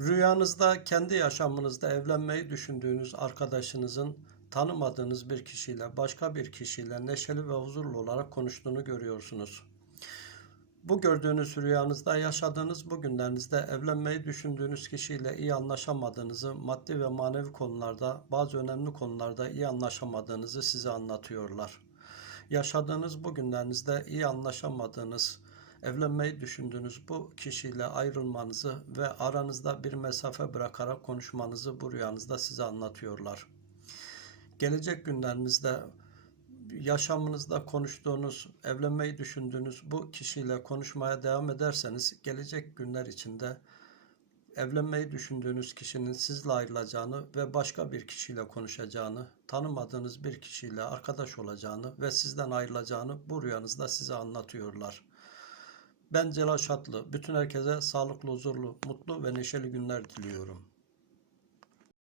Rüyanızda kendi yaşamınızda evlenmeyi düşündüğünüz arkadaşınızın tanımadığınız bir kişiyle başka bir kişiyle neşeli ve huzurlu olarak konuştuğunu görüyorsunuz. Bu gördüğünüz rüyanızda yaşadığınız bu günlerinizde evlenmeyi düşündüğünüz kişiyle iyi anlaşamadığınızı, maddi ve manevi konularda, bazı önemli konularda iyi anlaşamadığınızı size anlatıyorlar. Yaşadığınız bu günlerinizde iyi anlaşamadığınız, evlenmeyi düşündüğünüz bu kişiyle ayrılmanızı ve aranızda bir mesafe bırakarak konuşmanızı bu rüyanızda size anlatıyorlar. Gelecek günlerinizde yaşamınızda konuştuğunuz, evlenmeyi düşündüğünüz bu kişiyle konuşmaya devam ederseniz gelecek günler içinde evlenmeyi düşündüğünüz kişinin sizle ayrılacağını ve başka bir kişiyle konuşacağını, tanımadığınız bir kişiyle arkadaş olacağını ve sizden ayrılacağını bu rüyanızda size anlatıyorlar. Ben Celal Şatlı. Bütün herkese sağlıklı, huzurlu, mutlu ve neşeli günler diliyorum.